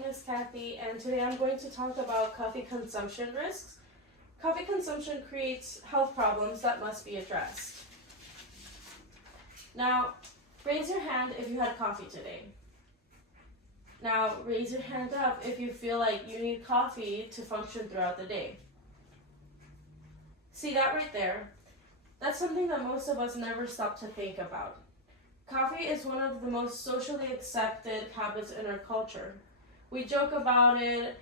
name is Kathy, and today I'm going to talk about coffee consumption risks. Coffee consumption creates health problems that must be addressed. Now, raise your hand if you had coffee today. Now, raise your hand up if you feel like you need coffee to function throughout the day. See that right there? That's something that most of us never stop to think about. Coffee is one of the most socially accepted habits in our culture. We joke about it,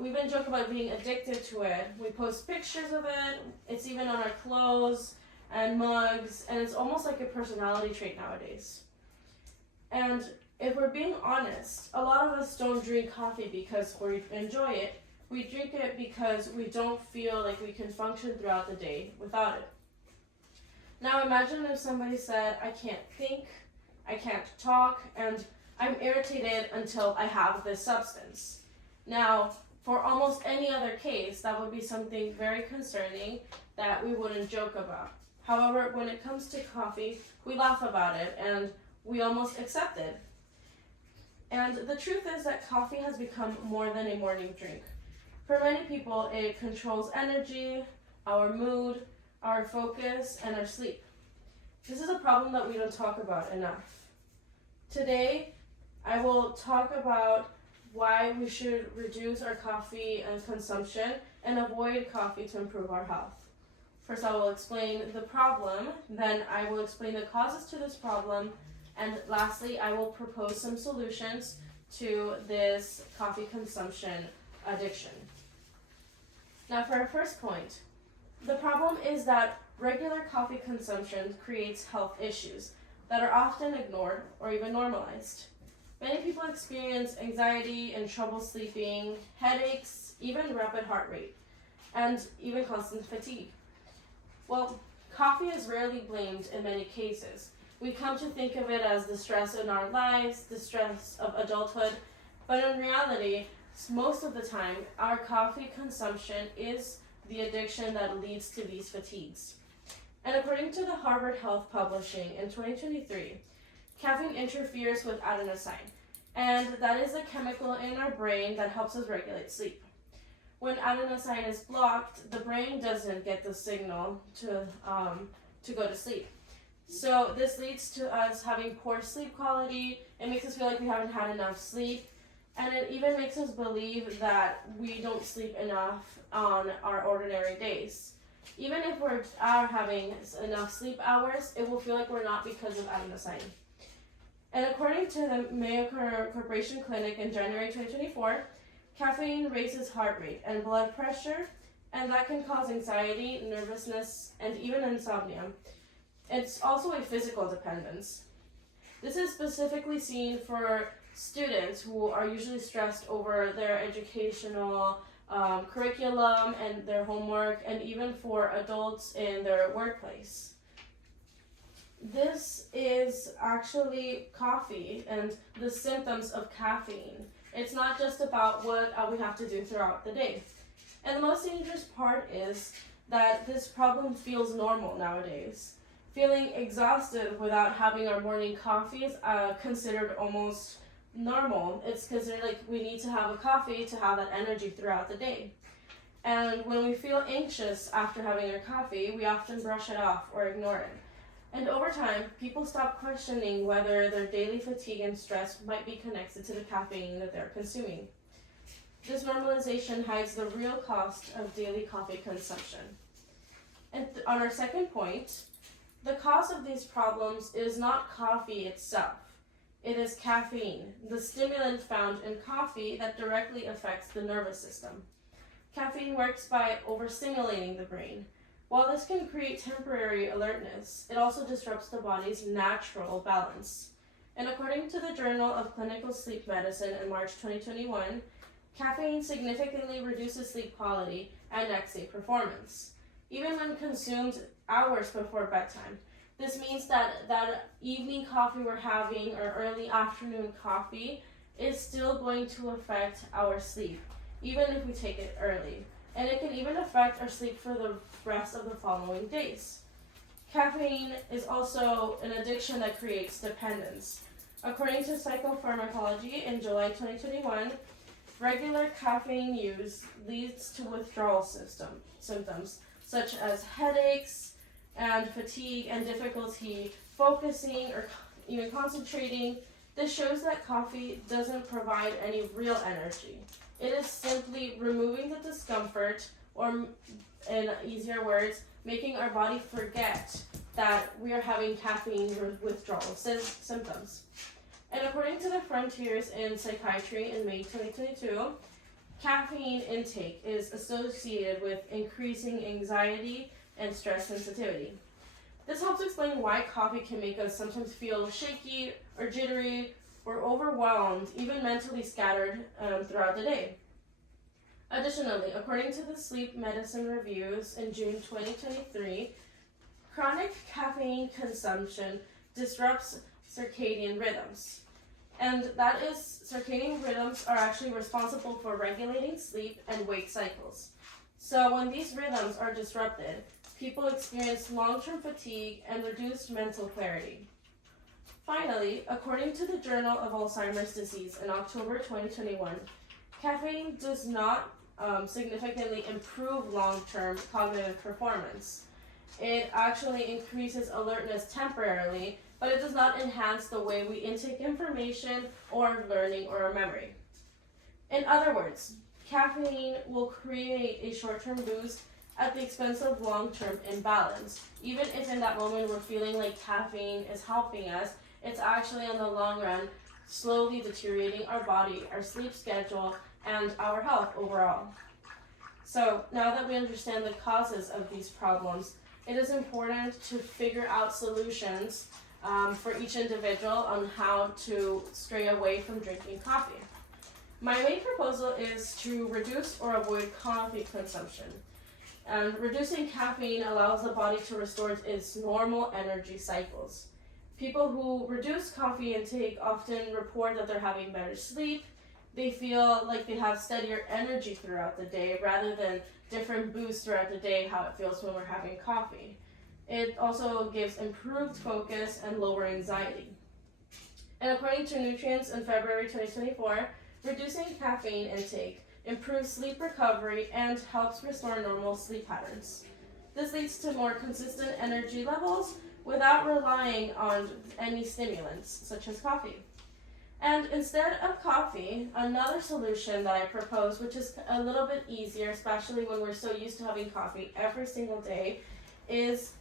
we even joke about being addicted to it. We post pictures of it, it's even on our clothes and mugs, and it's almost like a personality trait nowadays. And if we're being honest, a lot of us don't drink coffee because we enjoy it. We drink it because we don't feel like we can function throughout the day without it. Now imagine if somebody said, I can't think, I can't talk, and I'm irritated until I have this substance. Now, for almost any other case, that would be something very concerning that we wouldn't joke about. However, when it comes to coffee, we laugh about it and we almost accept it. And the truth is that coffee has become more than a morning drink. For many people, it controls energy, our mood, our focus, and our sleep. This is a problem that we don't talk about enough. Today, I will talk about why we should reduce our coffee consumption and avoid coffee to improve our health. First, I will explain the problem, then I will explain the causes to this problem, and lastly, I will propose some solutions to this coffee consumption addiction. Now, for our first point, the problem is that regular coffee consumption creates health issues that are often ignored or even normalized. Many people experience anxiety and trouble sleeping, headaches, even rapid heart rate, and even constant fatigue. Well, coffee is rarely blamed in many cases. We come to think of it as the stress in our lives, the stress of adulthood, but in reality, most of the time, our coffee consumption is the addiction that leads to these fatigues. And according to the Harvard Health Publishing in 2023, caffeine interferes with adenosine, and that is a chemical in our brain that helps us regulate sleep. When adenosine is blocked, the brain doesn't get the signal to go to sleep. So this leads to us having poor sleep quality. It makes us feel like we haven't had enough sleep, and it even makes us believe that we don't sleep enough on our ordinary days. Even if we are having enough sleep hours, it will feel like we're not because of adenosine. And according to the Mayo Corporation Clinic in January 2024, caffeine raises heart rate and blood pressure, and that can cause anxiety, nervousness, and even insomnia. It's also a physical dependence. This is specifically seen for students who are usually stressed over their educational curriculum and their homework, and even for adults in their workplace. This is actually coffee and the symptoms of caffeine. It's not just about what we have to do throughout the day. And the most dangerous part is that this problem feels normal nowadays. Feeling exhausted without having our morning coffee is considered almost normal. It's considered like we need to have a coffee to have that energy throughout the day. And when we feel anxious after having our coffee, we often brush it off or ignore it. And over time, people stop questioning whether their daily fatigue and stress might be connected to the caffeine that they're consuming. This normalization hides the real cost of daily coffee consumption. And on our second point, the cause of these problems is not coffee itself. It is caffeine, the stimulant found in coffee that directly affects the nervous system. Caffeine works by overstimulating the brain. While this can create temporary alertness, it also disrupts the body's natural balance. And according to the Journal of Clinical Sleep Medicine in March 2021, caffeine significantly reduces sleep quality and next day performance, even when consumed hours before bedtime. This means that evening coffee we're having or early afternoon coffee is still going to affect our sleep, even if we take it early. And it can even affect our sleep for the rest of the following days. Caffeine is also an addiction that creates dependence. According to Psychopharmacology in July 2021, Regular caffeine use leads to withdrawal symptoms such as headaches and fatigue and difficulty focusing or even concentrating. This shows that coffee doesn't provide any real energy. It is simply removing the discomfort, or in easier words, making our body forget that we are having caffeine withdrawal symptoms. And according to the Frontiers in Psychiatry in May 2022, caffeine intake is associated with increasing anxiety and stress sensitivity. This helps explain why coffee can make us sometimes feel shaky or jittery or overwhelmed, even mentally scattered throughout the day. Additionally, according to the Sleep Medicine Reviews in June 2023, chronic caffeine consumption disrupts circadian rhythms. And that is, circadian rhythms are actually responsible for regulating sleep and wake cycles. So when these rhythms are disrupted, people experience long-term fatigue and reduced mental clarity. Finally, according to the Journal of Alzheimer's Disease in October 2021, caffeine does not significantly improve long-term cognitive performance. It actually increases alertness temporarily, but it does not enhance the way we intake information or learning or memory. In other words, caffeine will create a short-term boost at the expense of long-term imbalance. Even if in that moment we're feeling like caffeine is helping us, it's actually in the long run slowly deteriorating our body, our sleep schedule, and our health overall. So now that we understand the causes of these problems, it is important to figure out solutions for each individual on how to stray away from drinking coffee. My main proposal is to reduce or avoid coffee consumption. And reducing caffeine allows the body to restore its normal energy cycles. People who reduce coffee intake often report that they're having better sleep. They feel like they have steadier energy throughout the day rather than different boosts throughout the day, how it feels when we're having coffee. It also gives improved focus and lower anxiety. And according to Nutrients in February 2024, reducing caffeine intake improves sleep recovery and helps restore normal sleep patterns. This leads to more consistent energy levels without relying on any stimulants, such as coffee. And instead of coffee, another solution that I propose, which is a little bit easier, especially when we're so used to having coffee every single day, is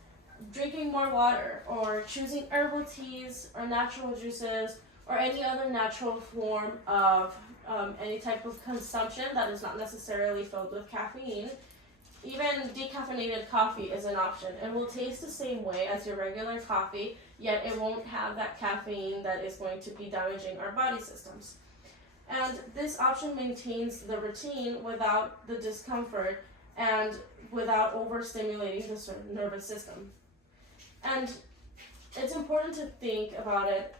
drinking more water or choosing herbal teas or natural juices or any other natural form of any type of consumption that is not necessarily filled with caffeine. Even decaffeinated coffee is an option. It will taste the same way as your regular coffee, yet it won't have that caffeine that is going to be damaging our body systems. And this option maintains the routine without the discomfort and without overstimulating the nervous system. And it's important to think about it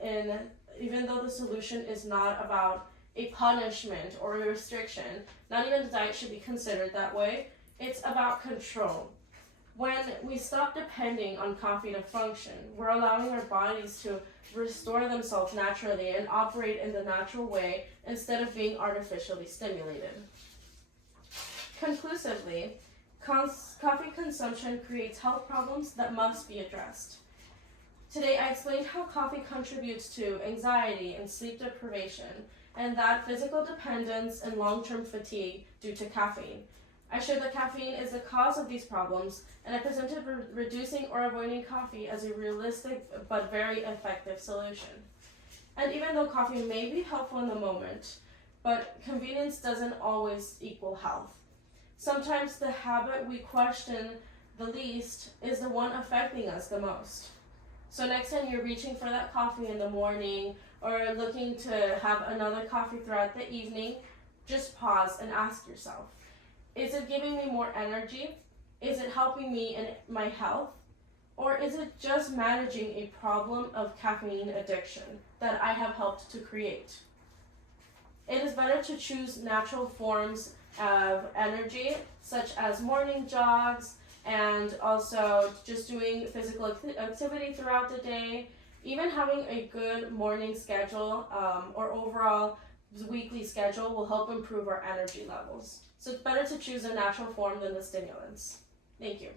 even though the solution is not about a punishment or a restriction, not even the diet should be considered that way. It's about control. When we stop depending on coffee to function, we're allowing our bodies to restore themselves naturally and operate in the natural way instead of being artificially stimulated. Conclusively, coffee consumption creates health problems that must be addressed. Today I explained how coffee contributes to anxiety and sleep deprivation, and that physical dependence and long-term fatigue due to caffeine. I showed that caffeine is the cause of these problems, and I presented reducing or avoiding coffee as a realistic but very effective solution. And even though coffee may be helpful in the moment, but convenience doesn't always equal health. Sometimes the habit we question the least is the one affecting us the most. So next time you're reaching for that coffee in the morning or looking to have another coffee throughout the evening, just pause and ask yourself, is it giving me more energy? Is it helping me in my health? Or is it just managing a problem of caffeine addiction that I have helped to create? It is better to choose natural forms of energy, such as morning jogs, and also just doing physical activity throughout the day, even having a good morning schedule or overall weekly schedule will help improve our energy levels. So it's better to choose a natural form than the stimulants. Thank you.